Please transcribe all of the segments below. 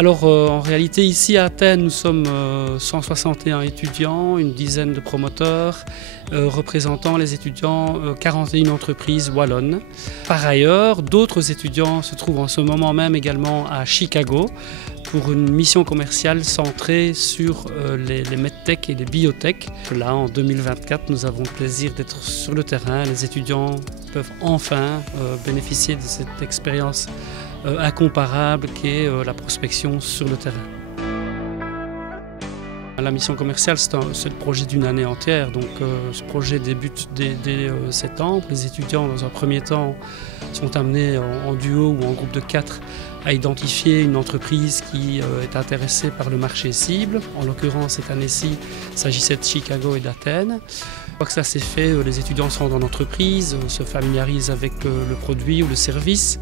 Alors en réalité ici à Athènes nous sommes 161 étudiants, une dizaine de promoteurs représentant les étudiants 41 entreprises wallonnes. Par ailleurs, d'autres étudiants se trouvent en ce moment même également à Chicago pour une mission commerciale centrée sur les medtech et les biotech. Là en 2024 nous avons le plaisir d'être sur le terrain. Les étudiants peuvent enfin bénéficier de cette expérience incomparable qu'est la prospection sur le terrain. La mission commerciale, c'est le projet d'une année entière, donc ce projet débute dès septembre. Les étudiants, dans un premier temps, sont amenés en duo ou en groupe de 4 à identifier une entreprise qui est intéressée par le marché cible. En l'occurrence, cette année-ci, il s'agissait de Chicago et d'Athènes. Une fois que ça s'est fait, les étudiants se rendent en entreprise, se familiarisent avec le produit ou le service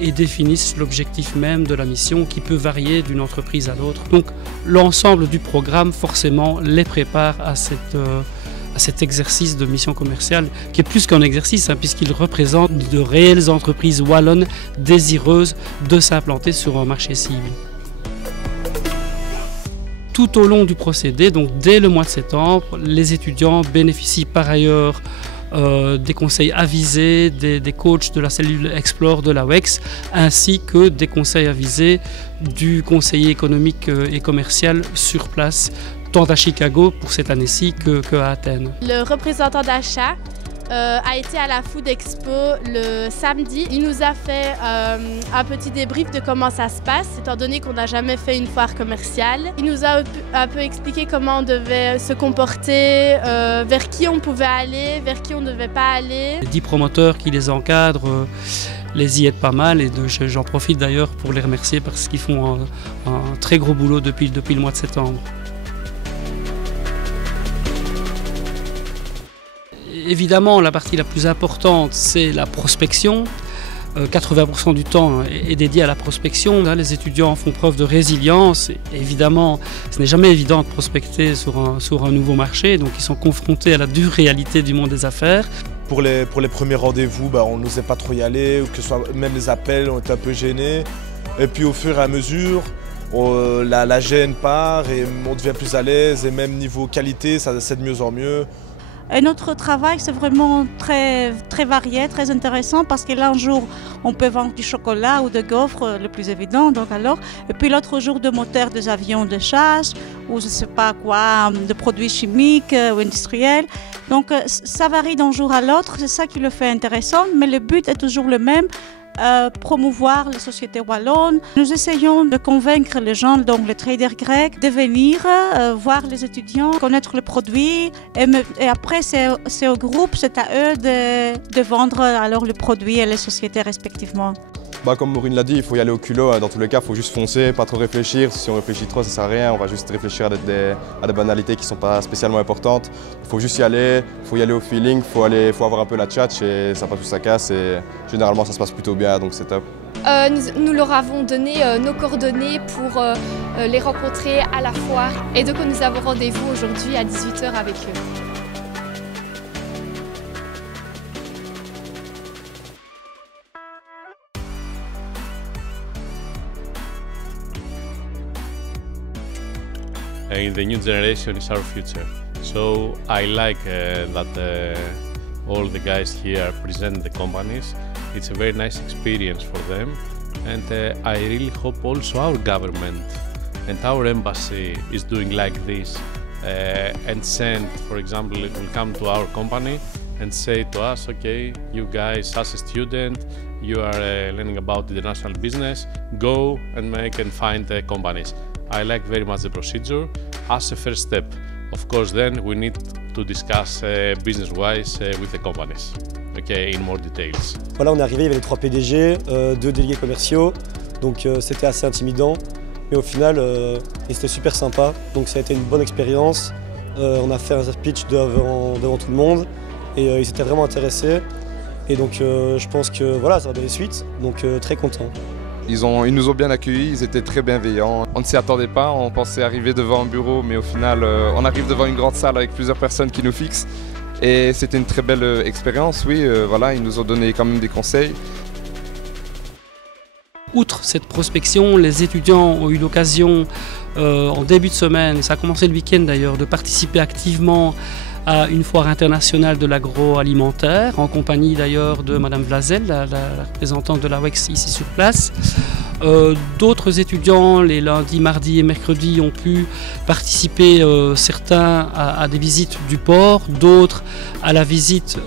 et définissent l'objectif même de la mission qui peut varier d'une entreprise à l'autre. Donc l'ensemble du programme forcément les prépare à cet exercice de mission commerciale qui est plus qu'un exercice puisqu'il représente de réelles entreprises wallonnes désireuses de s'implanter sur un marché cible. Tout au long du procédé, donc dès le mois de septembre, les étudiants bénéficient par ailleurs des conseils avisés des coachs de la cellule Explore de la WEX ainsi que des conseils avisés du conseiller économique et commercial sur place tant à Chicago pour cette année-ci qu'à Athènes. Le représentant d'achat a été à la Food Expo le samedi. Il nous a fait un petit débrief de comment ça se passe, étant donné qu'on n'a jamais fait une foire commerciale. Il nous a un peu expliqué comment on devait se comporter, vers qui on pouvait aller, vers qui on ne devait pas aller. Les 10 promoteurs qui les encadrent les y aident pas mal et j'en profite d'ailleurs pour les remercier parce qu'ils font un très gros boulot depuis le mois de septembre. Évidemment, la partie la plus importante, c'est la prospection. 80% du temps est dédié à la prospection. Là, les étudiants font preuve de résilience. Et évidemment, ce n'est jamais évident de prospecter sur un nouveau marché. Donc, ils sont confrontés à la dure réalité du monde des affaires. Pour les premiers rendez-vous, on n'osait pas trop y aller. Que ce soit même les appels, on était un peu gênés. Et puis, au fur et à mesure, la gêne part et on devient plus à l'aise. Et même niveau qualité, c'est de mieux en mieux. Et notre travail, c'est vraiment très varié, très intéressant parce que là, un jour, on peut vendre du chocolat ou des gaufres, le plus évident. Donc alors, et puis l'autre jour, de moteurs des avions de chasse ou je ne sais pas quoi, de produits chimiques ou industriels. Donc ça varie d'un jour à l'autre, c'est ça qui le fait intéressant, mais le but est toujours le même. Promouvoir les sociétés wallonnes. Nous essayons de convaincre les gens, donc les traders grecs, de venir voir les étudiants, connaître le produit et après c'est au groupe, c'est à eux de vendre alors le produit et les sociétés respectivement. Comme Maureen l'a dit, il faut y aller au culot. Dans tous les cas, il faut juste foncer, pas trop réfléchir. Si on réfléchit trop, ça ne sert à rien. On va juste réfléchir à des banalités qui ne sont pas spécialement importantes. Il faut juste y aller, il faut y aller au feeling, il faut avoir un peu la tchatch et ça passe ou ça casse. Et généralement, ça se passe plutôt bien, donc c'est top. Nous leur avons donné nos coordonnées pour les rencontrer à la foire. Et donc, nous avons rendez-vous aujourd'hui à 18 h avec eux. The new generation is our future. So I like that all the guys here present the companies. It's a very nice experience for them, and I really hope also our government and our embassy is doing like this and send, for example, will come to our company and say to us, okay, you guys as a student, you are learning about international business, go and make and find the companies. I like very much the procedure as a first step. Of course, then we need to discuss business-wise with the companies, okay, in more details. Voilà, on est arrivé, il y avait les 3 PDG, 2 délégués commerciaux, donc c'était assez intimidant. Mais au final, c'était super sympa, donc ça a été une bonne expérience. On a fait un pitch devant tout le monde et ils étaient vraiment intéressés. Et donc je pense que voilà, ça va donner suite, donc très content. Ils nous ont bien accueillis, ils étaient très bienveillants. On ne s'y attendait pas, on pensait arriver devant un bureau, mais au final, on arrive devant une grande salle avec plusieurs personnes qui nous fixent. Et c'était une très belle expérience, oui. Voilà, ils nous ont donné quand même des conseils. outre cette prospection, les étudiants ont eu l'occasion en début de semaine, et ça a commencé le week-end d'ailleurs, de participer activement à une foire internationale de l'agroalimentaire, en compagnie d'ailleurs de Madame Vlazel, la représentante de l'AWEX ici sur place. D'autres étudiants, les lundis, mardis et mercredis, ont pu participer, certains à des visites du port, d'autres à la visite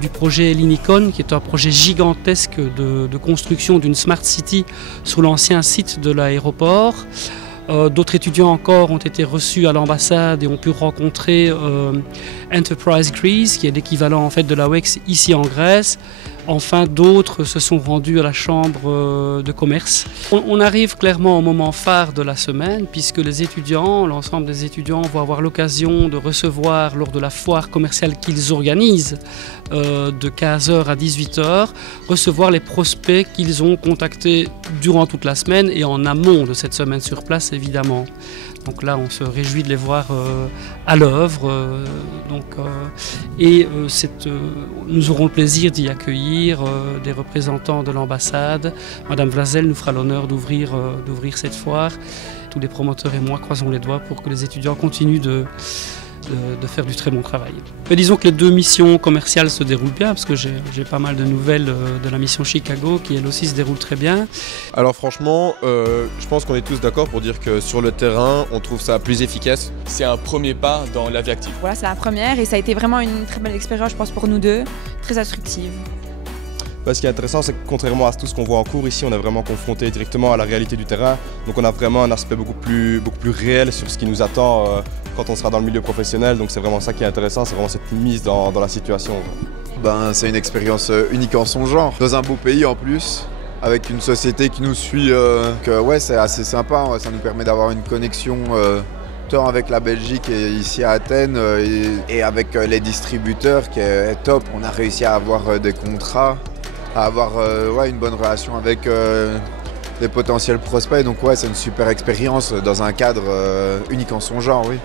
du projet Linicon, qui est un projet gigantesque de construction d'une Smart City sur l'ancien site de l'aéroport. D'autres étudiants encore ont été reçus à l'ambassade et ont pu rencontrer Enterprise Greece, qui est l'équivalent en fait de l'AWEX ici en Grèce. Enfin, d'autres se sont rendus à la chambre de commerce. On arrive clairement au moment phare de la semaine, puisque les étudiants, l'ensemble des étudiants vont avoir l'occasion de recevoir lors de la foire commerciale qu'ils organisent de 15h à 18h, recevoir les prospects qu'ils ont contactés durant toute la semaine et en amont de cette semaine sur place évidemment. Donc là, on se réjouit de les voir à l'œuvre. Nous aurons le plaisir d'y accueillir des représentants de l'ambassade. Madame Vlazel nous fera l'honneur d'ouvrir cette foire. Tous les promoteurs et moi croisons les doigts pour que les étudiants continuent de faire du très bon travail. Mais disons que les deux missions commerciales se déroulent bien, parce que j'ai pas mal de nouvelles de la mission Chicago qui elle aussi se déroule très bien. Alors franchement, je pense qu'on est tous d'accord pour dire que sur le terrain, on trouve ça plus efficace. C'est un premier pas dans la vie active. Voilà, c'est la première et ça a été vraiment une très belle expérience, je pense, pour nous deux, très instructive. Ce qui est intéressant, c'est que contrairement à tout ce qu'on voit en cours, ici on est vraiment confronté directement à la réalité du terrain. Donc on a vraiment un aspect beaucoup plus réel sur ce qui nous attend quand on sera dans le milieu professionnel. Donc c'est vraiment ça qui est intéressant, c'est vraiment cette mise dans la situation. C'est une expérience unique en son genre, dans un beau pays en plus, avec une société qui nous suit. C'est assez sympa, ça nous permet d'avoir une connexion tant avec la Belgique et ici à Athènes et avec les distributeurs qui est top. On a réussi à avoir des contrats, à avoir une bonne relation avec des potentiels prospects. Donc c'est une super expérience dans un cadre unique en son genre, oui.